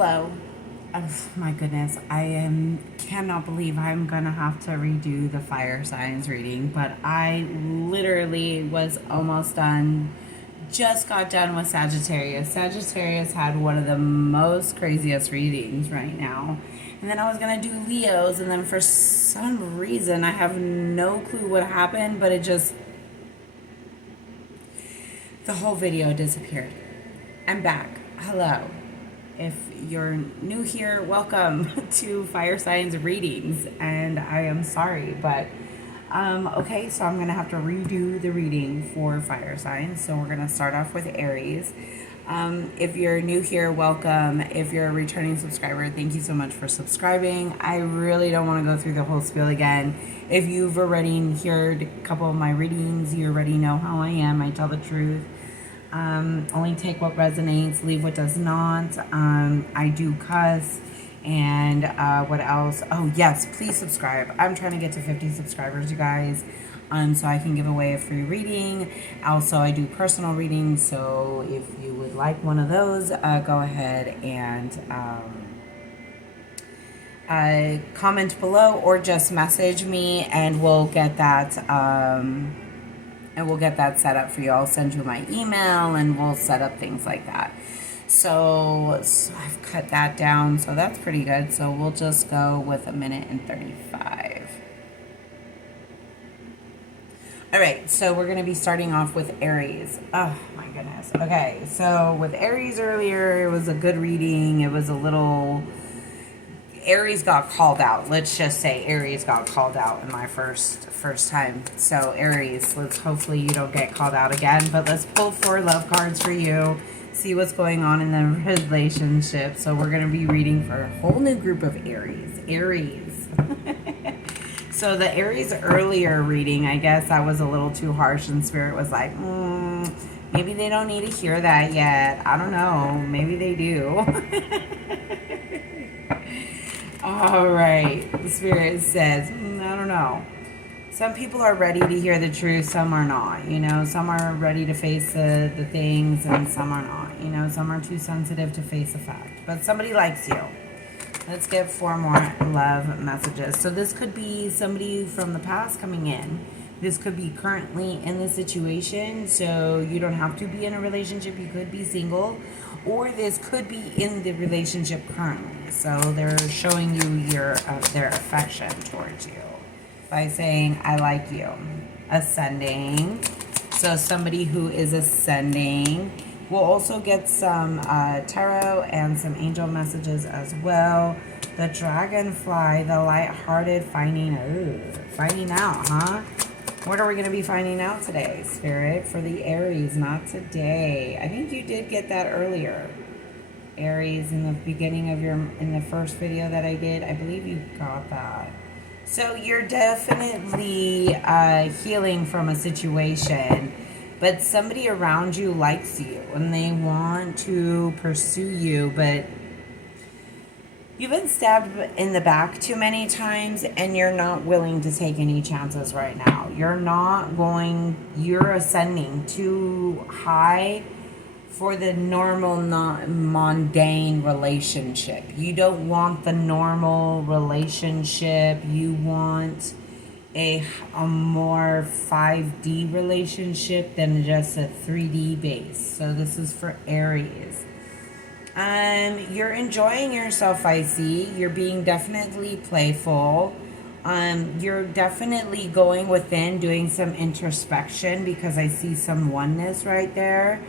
Hello. Oh my goodness, cannot believe I'm gonna have to redo the fire signs reading, but I literally was almost done. Just got done with Sagittarius. Sagittarius had one of the most craziest readings right now. And then I was gonna do Leos, and then for some reason I have no clue what happened, but the whole video disappeared. I'm back. Hello. If you're new here, welcome to Fire Signs Readings, and I am sorry, but okay, so I'm going to have to redo the reading for Fire Signs. So we're going to start off with Aries. If you're new here, welcome. If you're a returning subscriber, thank you so much for subscribing. I really don't want to go through the whole spiel again. If you've already heard a couple of my readings, you already know how I am. I tell the truth. Only take what resonates, leave what does not. I do cuss. And what else? Oh, yes, please subscribe. I'm trying to get to 50 subscribers, you guys, so I can give away a free reading. Also, I do personal readings, so if you would like one of those, go ahead and comment below or just message me, and we'll get that set up for you. I'll send you my email and we'll set up things like that. So I've cut that down, so that's pretty good. So we'll just go with 1:35. All right, so we're going to be starting off with Aries. Oh my goodness. Okay, so with Aries earlier, it was a good reading. It was a little... Aries got called out. Let's just say Aries got called out in my first time. So Aries, hopefully you don't get called out again. But let's pull 4 love cards for you. See what's going on in the relationship. So we're going to be reading for a whole new group of Aries. Aries. So the Aries earlier reading, I guess I was a little too harsh, and Spirit was like, maybe they don't need to hear that yet. I don't know. Maybe they do. All right, the Spirit says, I don't know. Some people are ready to hear the truth, some are not. You know, some are ready to face the things, and some are not. You know, some are too sensitive to face a fact. But somebody likes you. Let's get 4 more love messages. So this could be somebody from the past coming in. This could be currently in the situation, so you don't have to be in a relationship. You could be single, or this could be in the relationship currently. So they're showing you their affection towards you by saying, I like you. Ascending. So somebody who is ascending. We'll also get some tarot and some angel messages as well. The dragonfly, the lighthearted, finding out, huh? What are we going to be finding out today, Spirit, for the Aries? Not today. I think you did get that earlier. Aries, in the beginning of in the first video that I did, I believe you got that. So you're definitely healing from a situation, but somebody around you likes you and they want to pursue you, but you've been stabbed in the back too many times, and you're not willing to take any chances right now. You're ascending too high for the normal, not mundane relationship. You don't want the normal relationship. You want a more 5D relationship than just a 3D base. So this is for Aries. You're enjoying yourself, I see. You're being definitely playful. You're definitely going within, doing some introspection, because I see some oneness right there.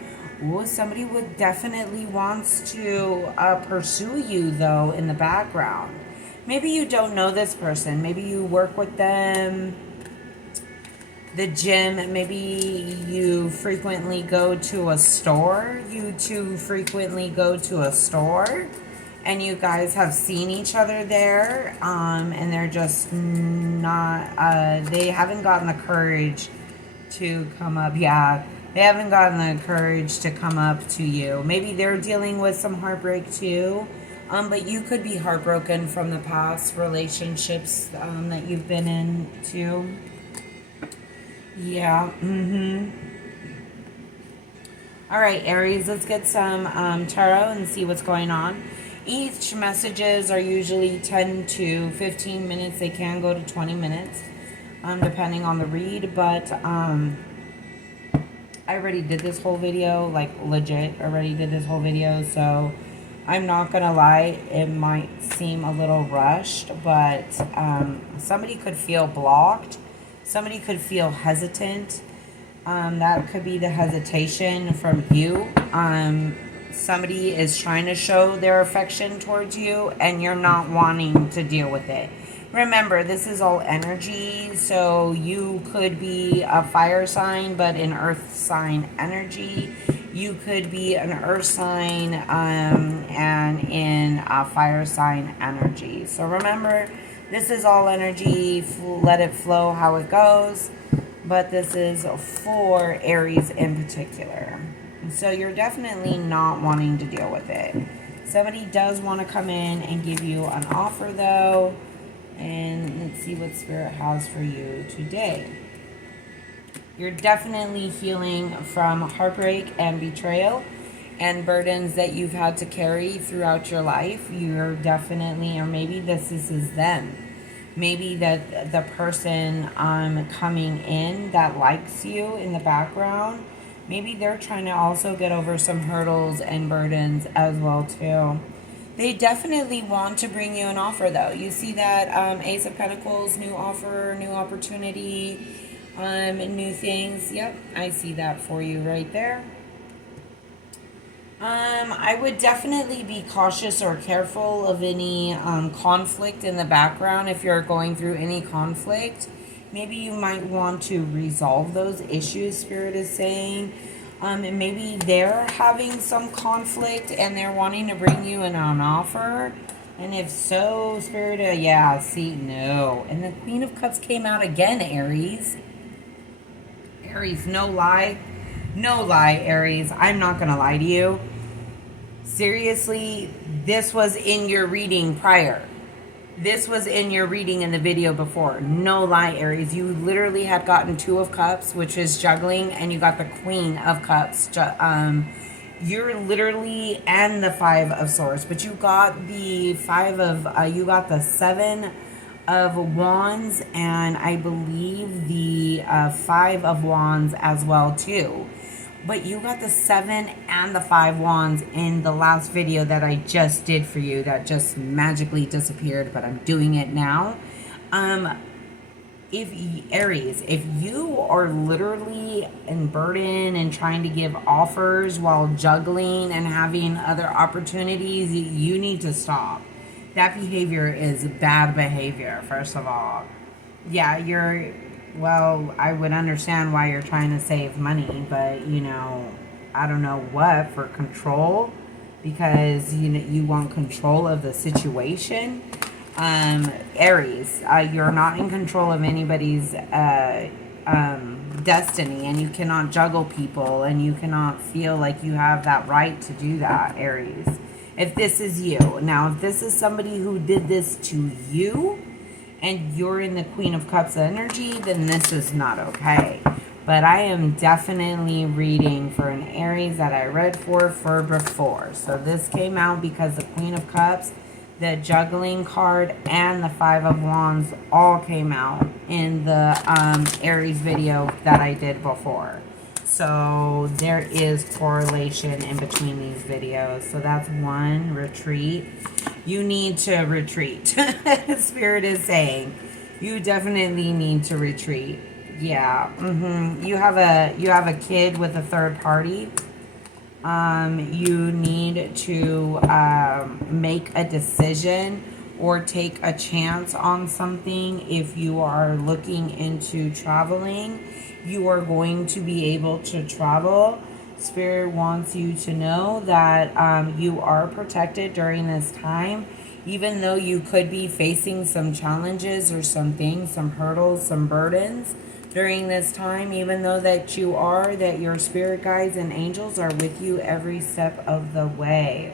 Ooh, somebody would definitely wants to pursue you, though, in the background. Maybe you don't know this person. Maybe you work with them. The gym, maybe you frequently go to a store. You two frequently go to a store, and you guys have seen each other there, and they're just not, they haven't gotten the courage to come up. Yeah, they haven't gotten the courage to come up to you. Maybe they're dealing with some heartbreak too, but you could be heartbroken from the past relationships that you've been in too. Yeah. All right, Aries, let's get some tarot and see what's going on. Each messages are usually 10 to 15 minutes. They can go to 20 minutes, depending on the read. But I already did this whole video, like legit already did this whole video. So I'm not going to lie, it might seem a little rushed, but somebody could feel blocked. Somebody could feel hesitant. That could be the hesitation from you. Somebody is trying to show their affection towards you and you're not wanting to deal with it. Remember, this is all energy, so you could be a fire sign but in earth sign energy. You could be an earth sign and in a fire sign energy. So remember, this is all energy. Let it flow how it goes. But this is for Aries in particular. So you're definitely not wanting to deal with it. Somebody does want to come in and give you an offer though. And let's see what Spirit has for you today. You're definitely healing from heartbreak and betrayal and burdens that you've had to carry throughout your life. You're definitely, or maybe this is them. Maybe that the person coming in that likes you in the background, maybe they're trying to also get over some hurdles and burdens as well too. They definitely want to bring you an offer though. You see that Ace of Pentacles, new offer, new opportunity, new things. Yep, I see that for you right there. I would definitely be cautious or careful of any conflict in the background. If you're going through any conflict, maybe you might want to resolve those issues, Spirit is saying. And maybe they're having some conflict and they're wanting to bring you in an offer. And if so, Spirit, yeah, see, no. And the Queen of Cups came out again, Aries. Aries, no lie. No lie, Aries. I'm not going to lie to you. Seriously, this was in your reading prior. This was in your reading in the video before. No lie, Aries. You literally had gotten 2 of Cups, which is juggling, and you got the Queen of Cups. You're literally, and the 5 of Swords, but you got the 5 of, you got the 7 of Wands, and I believe the 5 of Wands as well too. But you got the 7 and the 5 wands in the last video that I just did for you that just magically disappeared, but I'm doing it now. Aries, if you are literally in burden and trying to give offers while juggling and having other opportunities, you need to stop. That behavior is bad behavior, first of all. Yeah, well, I would understand why you're trying to save money, but, you know, I don't know what, for control, because, you know, you want control of the situation. Aries, you're not in control of anybody's destiny, and you cannot juggle people, and you cannot feel like you have that right to do that, Aries. If this is you. Now, if this is somebody who did this to you, and you're in the Queen of Cups energy, then this is not okay. But I am definitely reading for an Aries that I read for before. So this came out because the Queen of Cups, the juggling card, and the 5 of Wands all came out in the Aries video that I did before. So there is correlation in between these videos. So that's one, retreat. You need to retreat. Spirit is saying you definitely need to retreat. Yeah. You have a kid with a third party. You need to make a decision or take a chance on something. If you are looking into traveling, you are going to be able to travel. Spirit wants you to know that you are protected during this time, even though you could be facing some challenges or some things, some hurdles, some burdens during this time, even though that your spirit guides and angels are with you every step of the way.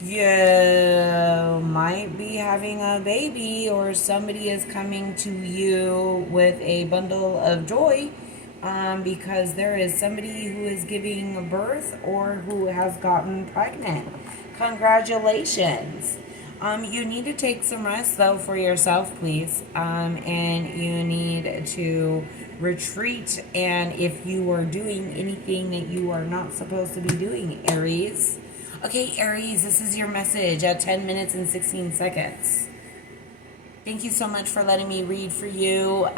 You might be having a baby, or somebody is coming to you with a bundle of joy, because there is somebody who is giving birth or who has gotten pregnant. Congratulations. You need to take some rest though for yourself, please. And you need to retreat. And if you are doing anything that you are not supposed to be doing, Aries. Okay, Aries, this is your message at 10 minutes and 16 seconds. Thank you so much for letting me read for you.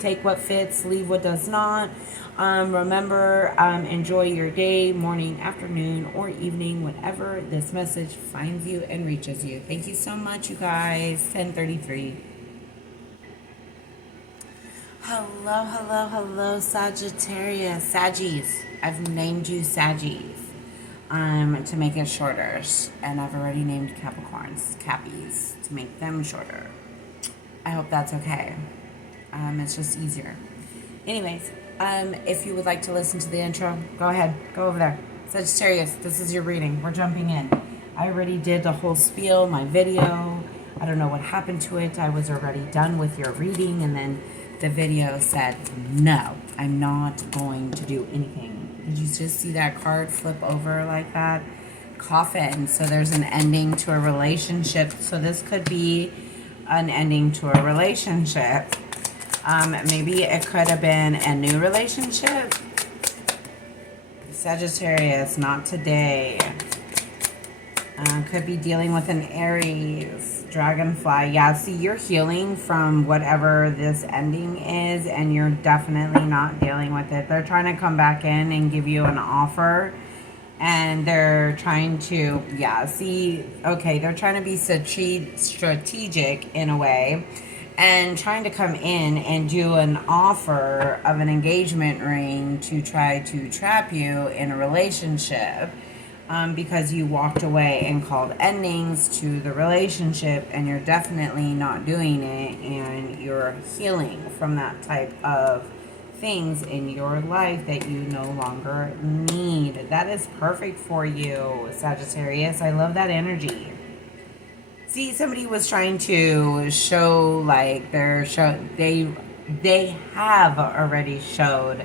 Take what fits, leave what does not. Remember, enjoy your day, morning, afternoon, or evening, whenever this message finds you and reaches you. Thank you so much, you guys. 10:33. Hello, hello, hello, Sagittarius. Saggies. I've named you Saggies. To make it shorter. And I've already named Capricorns, Cappies, to make them shorter. I hope that's okay. It's just easier. Anyways, if you would like to listen to the intro, go ahead. Go over there. Sagittarius, this is your reading. We're jumping in. I already did the whole spiel, my video. I don't know what happened to it. I was already done with your reading, and then the video said, no, I'm not going to do anything. Did you just see that card flip over like that? Coffin. So there's an ending to a relationship. So this could be an ending to a relationship. Maybe it could have been a new relationship. Sagittarius, not today. Could be dealing with an Aries, Dragonfly. Yeah, see, you're healing from whatever this ending is, and you're definitely not dealing with it. They're trying to come back in and give you an offer. And they're trying to, yeah, see, okay, they're trying to be strategic in a way and trying to come in and do an offer of an engagement ring to try to trap you in a relationship because you walked away and called endings to the relationship, and you're definitely not doing it, and you're healing from that type of things in your life that you no longer need. That is perfect for you, Sagittarius. I love that energy. See, somebody was trying to show like they have already showed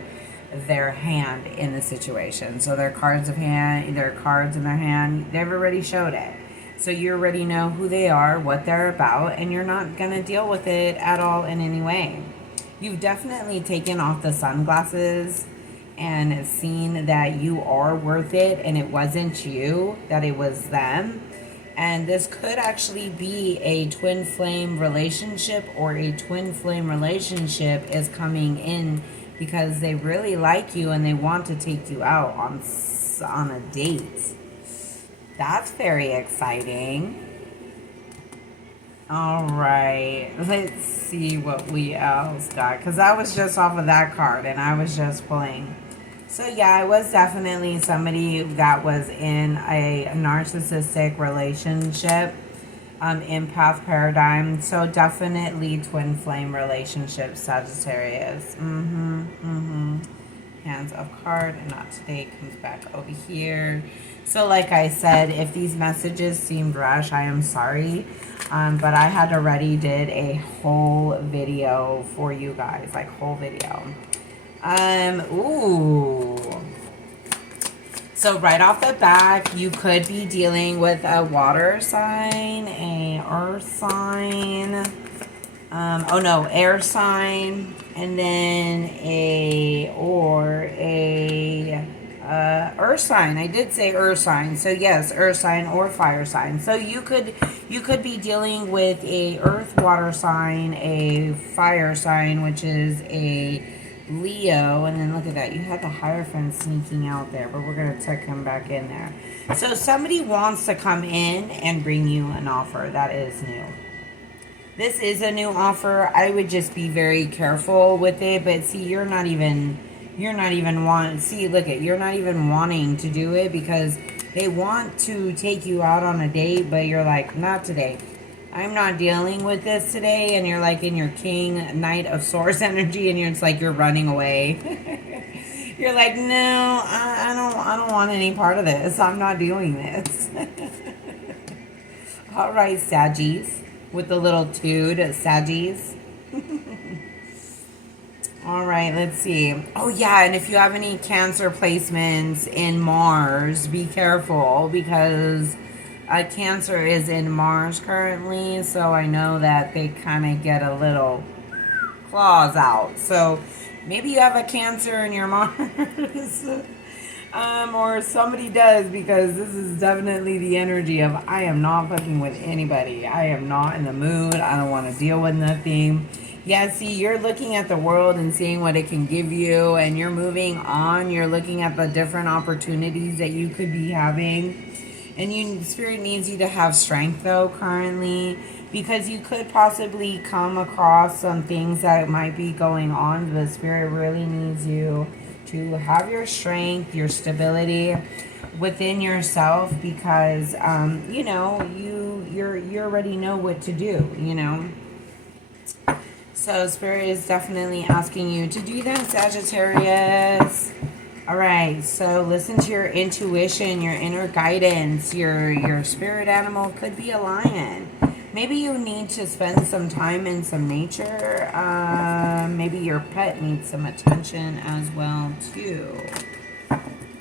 their hand in the situation. So their cards in their hand, they've already showed it. So you already know who they are, what they're about, and you're not going to deal with it at all in any way. You've definitely taken off the sunglasses and seen that you are worth it, and it wasn't you, that it was them. And this could actually be a twin flame relationship, or a twin flame relationship is coming in because they really like you and they want to take you out on a date. That's very exciting. All right, let's see what we else got, because I was just off of that card and I was just pulling. So yeah, it was definitely somebody that was in a narcissistic relationship, empath paradigm. So definitely twin flame relationship, Sagittarius. Hands of card, and not today, comes back over here. So like I said, if these messages seemed rush, I am sorry. But I had already did a whole video for you guys, like whole video. Ooh. So right off the bat, you could be dealing with a water sign, a earth sign, air sign, and then earth sign. I did say earth sign. So yes, earth sign or fire sign. So you could be dealing with a earth, water sign, a fire sign, which is a Leo, and then look at that. You had the Hierophant sneaking out there, but we're going to tuck him back in there. So somebody wants to come in and bring you an offer. That is new. This is a new offer. I would just be very careful with it, but see, you're not even wanting to do it because they want to take you out on a date, but you're like, not today. I'm not dealing with this today, and you're like in your King Knight of Swords energy, and you're running away. You're like, no, I don't want any part of this. I'm not doing this. All right, Saggies, with the little dude, Saggies. All right, let's see. Oh yeah, and if you have any Cancer placements in Mars, be careful because Cancer is in Mars currently, so I know that they kind of get a little claws out. So maybe you have a Cancer in your Mars. Or somebody does, because this is definitely the energy of I am not fucking with anybody. I am not in the mood. I don't want to deal with nothing. Yeah, see, you're looking at the world and seeing what it can give you, and you're moving on. You're looking at the different opportunities that you could be having. And Spirit needs you to have strength, though, currently, because you could possibly come across some things that might be going on. The Spirit really needs you to have your strength, your stability within yourself, because you know, you already know what to do, you know. So Spirit is definitely asking you to do that, Sagittarius. All right, so listen to your intuition, your inner guidance. Your spirit animal could be a lion. Maybe you need to spend some time in some nature. Maybe your pet needs some attention as well, too.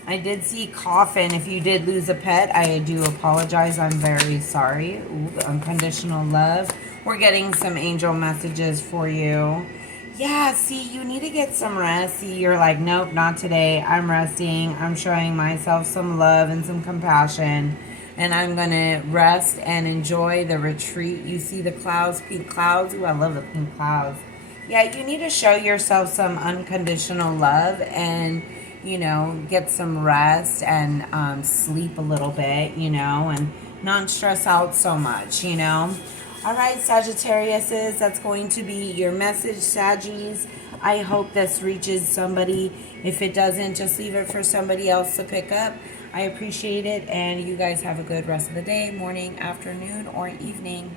I did see coffin. If you did lose a pet, I do apologize. I'm very sorry. Ooh, unconditional love. We're getting some angel messages for you. Yeah, see, you need to get some rest. See, you're like, nope, not today. I'm resting. I'm showing myself some love and some compassion. And I'm going to rest and enjoy the retreat. You see the clouds, pink clouds. Ooh, I love the pink clouds. Yeah, you need to show yourself some unconditional love and, you know, get some rest and sleep a little bit, you know, and not stress out so much, you know. All right, Sagittariuses, that's going to be your message, Saggies. I hope this reaches somebody. If it doesn't, just leave it for somebody else to pick up. I appreciate it, and you guys have a good rest of the day, morning, afternoon, or evening.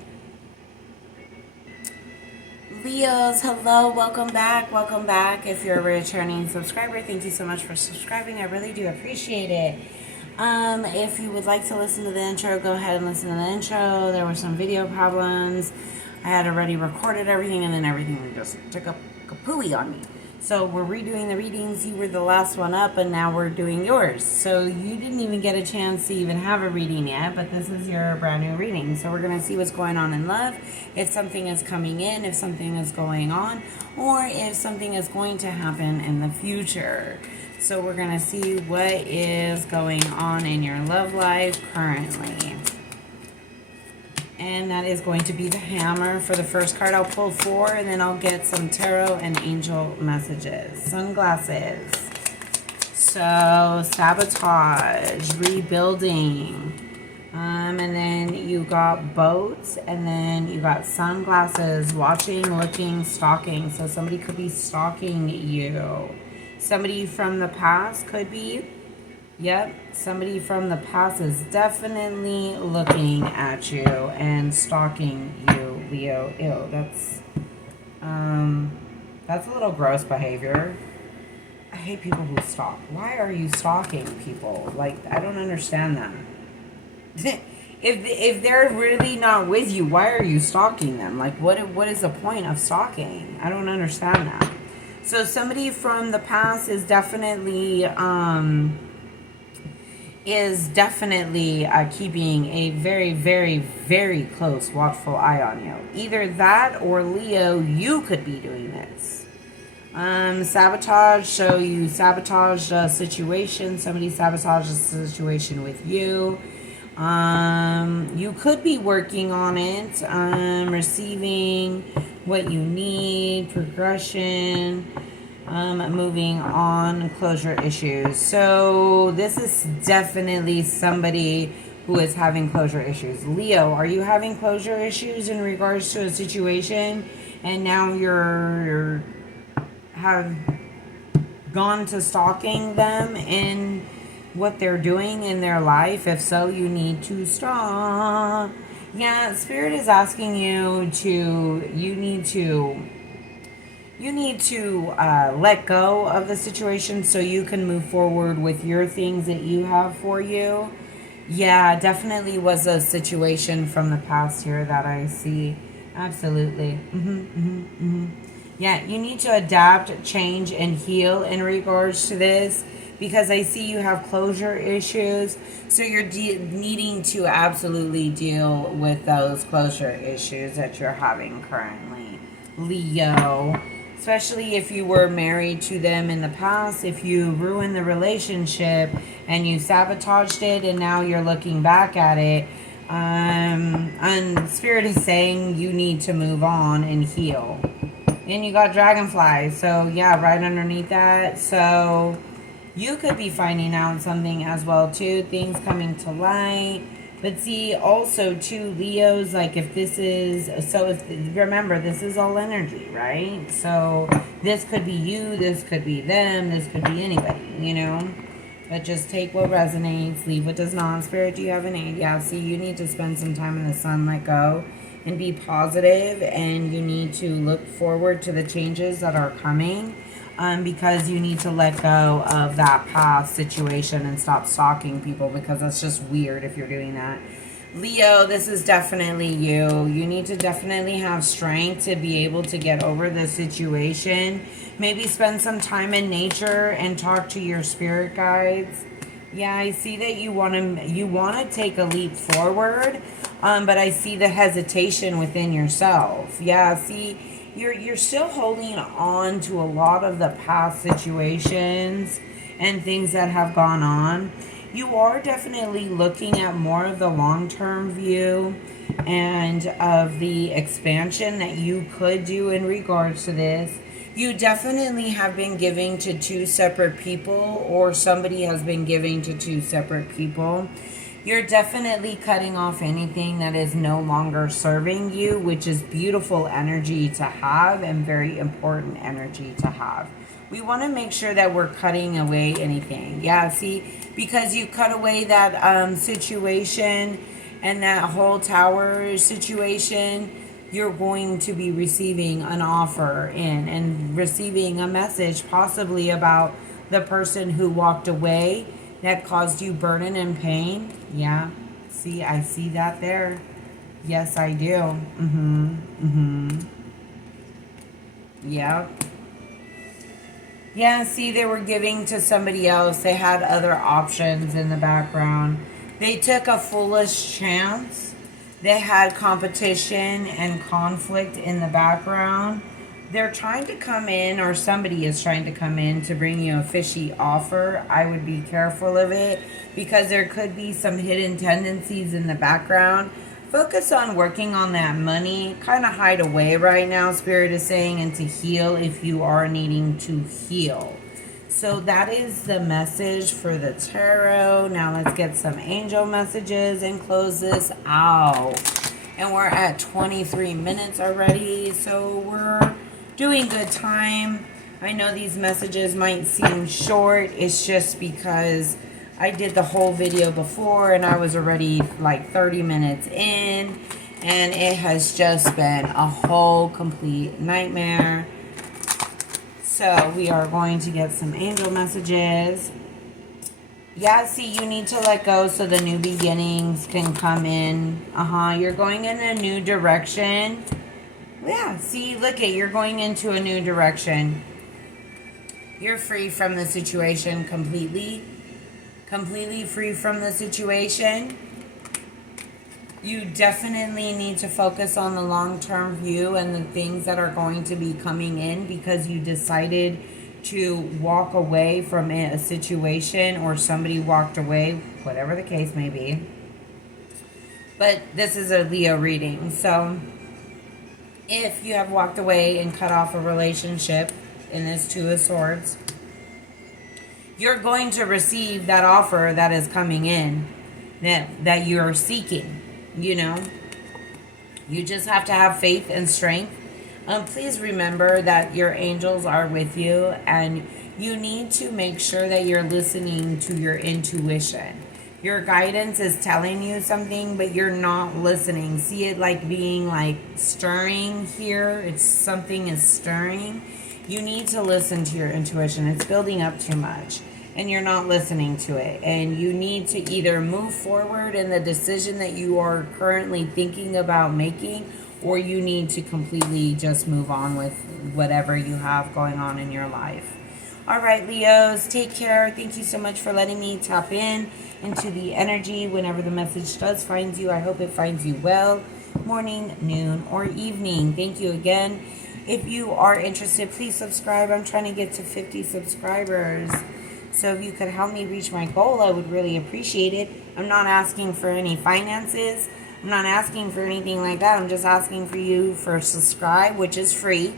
Leos, hello, welcome back, welcome back. If you're a returning subscriber, thank you so much for subscribing. I really do appreciate it. If you would like to listen to the intro, go ahead and listen to the intro. There were some video problems. I had already recorded everything, and then everything just took a kapooey on me. So we're redoing the readings. You were the last one up, and now we're doing yours. So you didn't even get a chance to even have a reading yet, but this is your brand new reading. So we're going to see what's going on in love, if something is coming in, if something is going on, or if something is going to happen in the future. So we're going to see what is going on in your love life currently. And that is going to be the hammer. For the first card, I'll pull 4, and then I'll get some tarot and angel messages. Sunglasses. So, sabotage, rebuilding. And then you got boats, and then you got sunglasses, watching, looking, stalking. So somebody could be stalking you. Somebody from the past could be. Yep, somebody from the past is definitely looking at you and stalking you, Leo. Ew, that's a little gross behavior. I hate people who stalk. Why are you stalking people? Like, I don't understand that. If they're really not with you, why are you stalking them? Like, what is the point of stalking? I don't understand that. So somebody from the past is definitely keeping a very, very, very close, watchful eye on you. Either that or, Leo, you could be doing this. Sabotage, so you sabotage a situation. Somebody sabotages a situation with you. You could be working on it, receiving what you need, progression, moving on, closure issues. So this is definitely somebody who is having closure issues. Leo, are you having closure issues in regards to a situation, and now you're have gone to stalking them in what they're doing in their life? If so, you need to stop. Yeah, Spirit is asking you you need to let go of the situation so you can move forward with your things that you have for you. Yeah, definitely was a situation from the past here that I see. Absolutely. Yeah, you need to adapt, change, and heal in regards to this, because I see you have closure issues. So you're needing to absolutely deal with those closure issues that you're having currently, Leo. Especially if you were married to them in the past, if you ruined the relationship and you sabotaged it and now you're looking back at it, and Spirit is saying you need to move on and heal. And you got dragonflies, so yeah, right underneath that. So you could be finding out something as well too, things coming to light. But see, also too, Leos, like if this is, so if, remember, this is all energy, right? So this could be you, this could be them, this could be anybody, you know? But just take what resonates, leave what does not. Spirit, do you have an aid? Yeah, see, you need to spend some time in the sun, let go, and be positive, and you need to look forward to the changes that are coming. Because you need to let go of that past situation and stop stalking people, because that's just weird if you're doing that. Leo, this is definitely you. You need to definitely have strength to be able to get over the situation. Maybe spend some time in nature and talk to your spirit guides. Yeah, I see that you want to take a leap forward, but I see the hesitation within yourself. Yeah, see, you're still holding on to a lot of the past situations and things that have gone on. You are definitely looking at more of the long-term view and of the expansion that you could do in regards to this. You definitely have been giving to two separate people, or somebody has been giving to two separate people. You're definitely cutting off anything that is no longer serving you, which is beautiful energy to have and very important energy to have. We want to make sure that we're cutting away anything. Yeah, see, because you cut away that situation and that whole tower situation, you're going to be receiving an offer in and receiving a message possibly about the person who walked away that caused you burden and pain. Yeah, see, I see that there. Yes, I do. Yep. Yeah, see, they were giving to somebody else. They had other options in the background. They took a foolish chance. They had competition and conflict in the background. They're trying to come in, or somebody is trying to come in to bring you a fishy offer. I would be careful of it, because there could be some hidden tendencies in the background. Focus on working on that money. Kind of hide away right now, Spirit is saying, and to heal if you are needing to heal. So that is the message for the tarot. Now let's get some angel messages and close this out. And we're at 23 minutes already, so we're doing good time. I know these messages might seem short. It's just because I did the whole video before and I was already like 30 minutes in, and it has just been a whole complete nightmare. So we are going to get some angel messages. Yeah, see, you need to let go so the new beginnings can come in. You're going in a new direction. Yeah, see, look it, you're going into a new direction. You're free from the situation completely. Completely free from the situation. You definitely need to focus on the long-term view and the things that are going to be coming in, because you decided to walk away from a situation, or somebody walked away, whatever the case may be. But this is a Leo reading, so if you have walked away and cut off a relationship in this Two of Swords, you're going to receive that offer that is coming in, that you're seeking, you know. You just have to have faith and strength. Please remember that your angels are with you, and you need to make sure that you're listening to your intuition. Your guidance is telling you something, but you're not listening. See it like being like stirring here. It's something is stirring. You need to listen to your intuition. It's building up too much, and you're not listening to it. And you need to either move forward in the decision that you are currently thinking about making, or you need to completely just move on with whatever you have going on in your life. All right, Leos, take care. Thank you so much for letting me tap in into the energy whenever the message does find you. I hope it finds you well, morning, noon, or evening. Thank you again. If you are interested, please subscribe. I'm trying to get to 50 subscribers. So if you could help me reach my goal, I would really appreciate it. I'm not asking for any finances. I'm not asking for anything like that. I'm just asking for you for subscribe, which is free.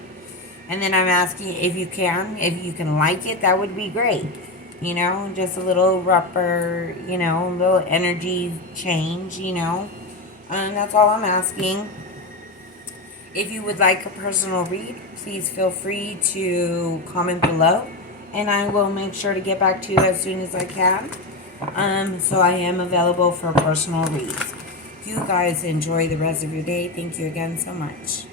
And then I'm asking if you can like it, that would be great. You know, just a little rubber, you know, a little energy change, you know. That's all I'm asking. If you would like a personal read, please feel free to comment below. And I will make sure to get back to you as soon as I can. So I am available for personal reads. You guys enjoy the rest of your day. Thank you again so much.